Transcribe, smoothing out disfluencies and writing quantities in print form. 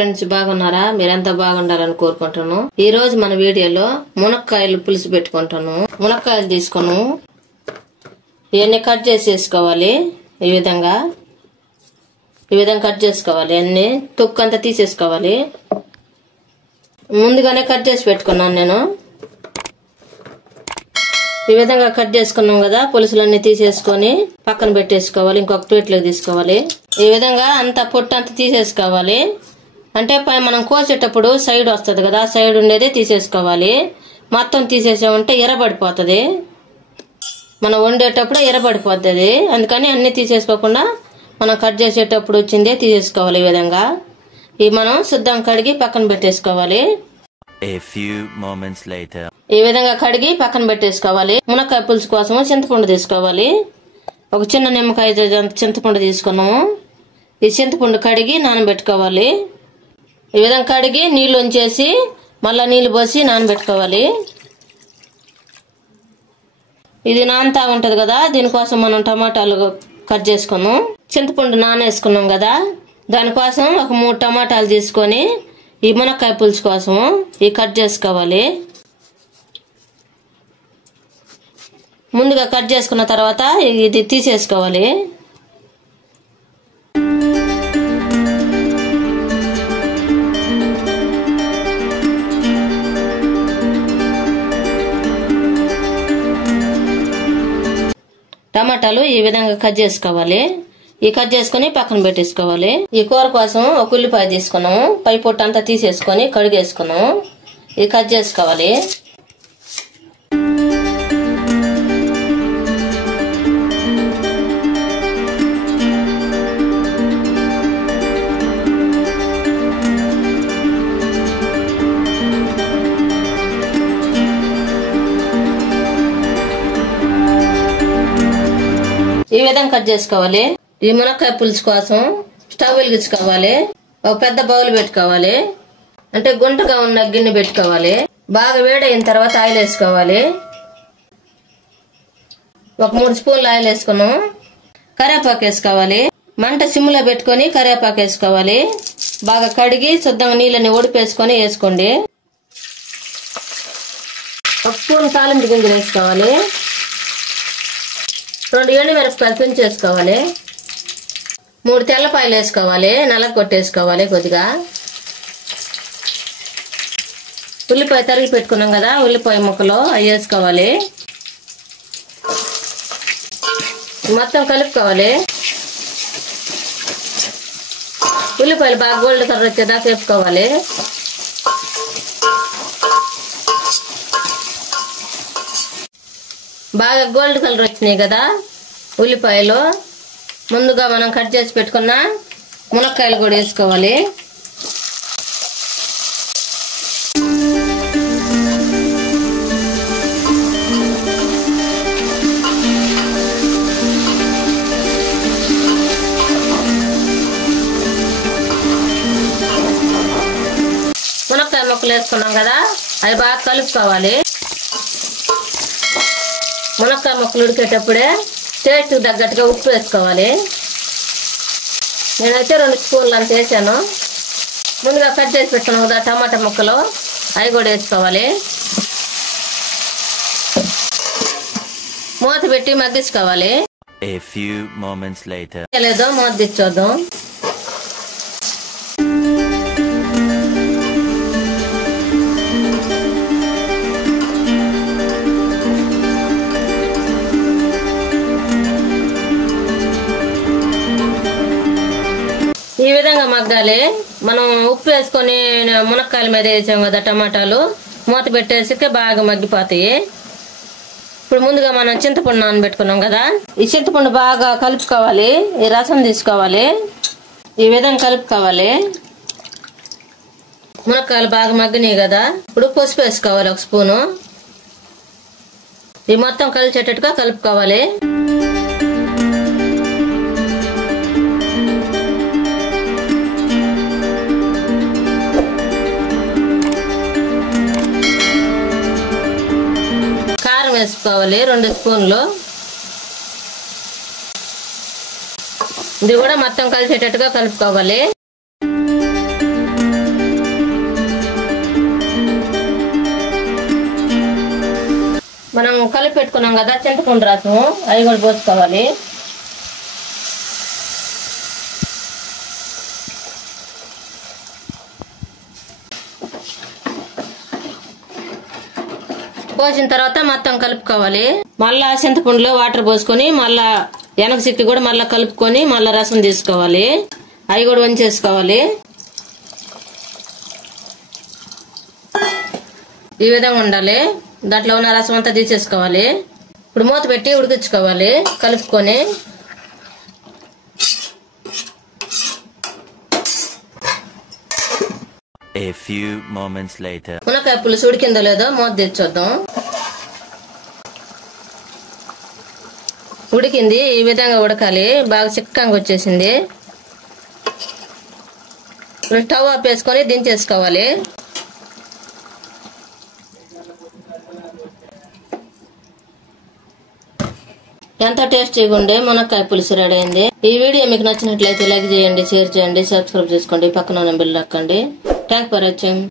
Friends బాగున్నారా? మీరంతా బాగుండాలని కోరుకుంటున్నాను. ఈ రోజు మన వీడియోలో మునక్కాయలు పులుసు పెట్టుకుంటాను. మునక్కాయలు తీసుకును ఇవన్నీ కట్ చేసేసుకోవాలి. ఈ విధంగా కట్ చేసుకోవాలి. అన్ని తొక్కు అంతా తీసేసుకోవాలి. ముందుగానే కట్ చేసి పెట్టుకున్నాను నేను. ఈ విధంగా కట్ చేసుకున్నాం కదా, పులుసులన్నీ తీసేసుకొని పక్కన పెట్టేసుకోవాలి. ఇంకొక ప్లేట్లోకి తీసుకోవాలి. ఈ విధంగా అంతా పొట్టు అంతా తీసేసుకోవాలి. అంటే మనం కోసేటప్పుడు సైడ్ వస్తుంది కదా, సైడ్ ఉండేదే తీసేసుకోవాలి. మొత్తం తీసేసామంటే ఎర్రబడిపోతుంది. మనం వండేటప్పుడు ఎర్రబడిపోతుంది. అందుకని అన్ని తీసేసుకోకుండా మనం కట్ చేసేటప్పుడు వచ్చిందే తీసేసుకోవాలి. ఈ విధంగా ఇవి మనం శుద్ధం కడిగి పక్కన పెట్టేసుకోవాలి. ఈ విధంగా కడిగి పక్కన పెట్టేసుకోవాలి. మునక్కాయ పులుసు కోసం చింతపండు తీసుకోవాలి. ఒక చిన్న నిమ్మకాయ చింతపండు తీసుకున్నాము. ఈ చింతపండు కడిగి నానబెట్టుకోవాలి. ఈ విధంగా కడిగి నీళ్లు ఉంచేసి మళ్ళా నీళ్లు పోసి నానబెట్టుకోవాలి. ఇది నానతా ఉంటది కదా, దీనికోసం మనం టమాటాలు కట్ చేసుకున్నాం. చింతపండు నానేసుకున్నాం కదా, దానికోసం ఒక 3 టమాటాలు తీసుకొని ఈ మునక్కాయ పులుసు కోసం ఇవి కట్ చేసుకోవాలి. ముందుగా కట్ చేసుకున్న తర్వాత ఇది తీసేసుకోవాలి. టమాటాలు ఈ విధంగా కట్ చేసుకోవాలి. ఈ కట్ చేసుకుని పక్కన పెట్టేసుకోవాలి. ఈ కూర కోసం ఒక ఉల్లిపాయ తీసుకున్నాము. పై పొట్టు అంతా తీసేసుకొని కడిగేసుకున్నాము. ఇది కట్ చేసుకోవాలి. ఈ విధంగా కట్ చేసుకోవాలి. ఈ మునక్కాయ పులుసు కోసం స్టవ్ వెలిగించుకోవాలి. ఒక పెద్ద బౌల్ పెట్టుకోవాలి. అంటే గుంటగా ఉన్న గిన్నె పెట్టుకోవాలి. బాగా వేడైన తర్వాత ఆయిల్ వేసుకోవాలి. ఒక 3 స్పూన్లు ఆయిల్ వేసుకున్నాం. కరివేపాకు వేసుకోవాలి. మంట సిమ్లో పెట్టుకొని కరివేపాకు వేసుకోవాలి. బాగా కడిగి శుద్ధంగా నీళ్ళని ఒడిపేసుకొని వేసుకోండి. ఒక స్పూన్ తాలింపు గింజలు వేసుకోవాలి. 2 ఎండుమిరపకాయలు తుంచేసుకోవాలి. 3 తెల్లపాయలు వేసుకోవాలి. నల్లగా కొట్టేసుకోవాలి. కొద్దిగా ఉల్లిపాయ తరిగి పెట్టుకున్నాం కదా, ఉల్లిపాయ ముక్కలు అవి వేసుకోవాలి. మొత్తం కలుపుకోవాలి. ఉల్లిపాయలు బాగా గోల్డ్ కలర్ వచ్చేదాకా వేసుకోవాలి. బాగా గోల్డ్ కలర్ వచ్చినాయి కదా ఉల్లిపాయలు, ముందుగా మనం కట్ చేసి పెట్టుకున్న మునక్కాయలు కూడా వేసుకోవాలి. మునక్కాయ ముక్కలు వేసుకున్నాం కదా, అవి బాగా కలుపుకోవాలి. మునక్కాయ ముక్కలు ఉడికేటప్పుడే టేస్ట్ తగ్గట్టుగా ఉప్పు వేసుకోవాలి. నేనైతే 2 స్పూన్లు అంత వేసాను. ముందుగా కట్ చేసి పెట్టుకున్నాం కదా టమాటా ముక్కలు, అవి కూడా వేసుకోవాలి. మూత పెట్టి మగ్గించుకోవాలి. లేదో మూత తెచ్చొద్దాం. ఈ విధంగా మగ్గాలి. మనం ఉప్పు వేసుకొని మునక్కాయల మీద వేసాం కదా టమాటాలు, మూత పెట్టేసి బాగా మగ్గిపోతాయి. ఇప్పుడు ముందుగా మనం చింతపండు నానబెట్టుకున్నాం కదా, ఈ చింతపండు బాగా కలుపుకోవాలి. ఈ రసం తీసుకోవాలి. ఈ విధంగా కలుపుకోవాలి. మునక్కాయలు బాగా మగ్గినాయి కదా, ఇప్పుడు పసుపు వేసుకోవాలి 1 స్పూను. ఈ మొత్తం కలిసేటట్టుగా కలుపుకోవాలి. వేసుకోవాలి 2 స్పూన్లు. ఇది కూడా మొత్తం కలిసేటట్టుగా కలుపుకోవాలి. మనం కలిపి పెట్టుకున్నాం కదా చింతపండు రసం, అవి కూడా పోసుకోవాలి. పోసిన తర్వాత మొత్తం కలుపుకోవాలి. మళ్ళా చింతపండులో వాటర్ పోసుకొని మళ్ళా వెనక సిక్కి కూడా మళ్ళా కలుపుకొని మళ్ళా రసం తీసుకోవాలి. అవి కూడా వంచేసుకోవాలి. ఈ విధంగా ఉండాలి. దాంట్లో ఉన్న రసం అంతా తీసేసుకోవాలి. ఇప్పుడు మూత పెట్టి ఉడికించుకోవాలి కలుపుకొని. A few moments later. మునక్కాయ పులుసు ఉడికిందో లేదో మూత తెచ్చొద్దాం. ఉడికింది. ఈ విధంగా ఉడకాలి. బాగా చిక్కంగా వచ్చేసింది. ఇప్పుడు స్టవ్ ఆఫ్ వేసుకొని దించేసుకోవాలి. ఎంతో టేస్టీగా ఉండే మునక్కాయ పులుసు రెడీ అయింది. ఈ వీడియో మీకు నచ్చినట్లయితే లైక్ చేయండి, షేర్ చేయండి, సబ్స్క్రైబ్ చేసుకోండి, పక్కన ఉన్న బెల్ నొక్కండి. Thanks for watching.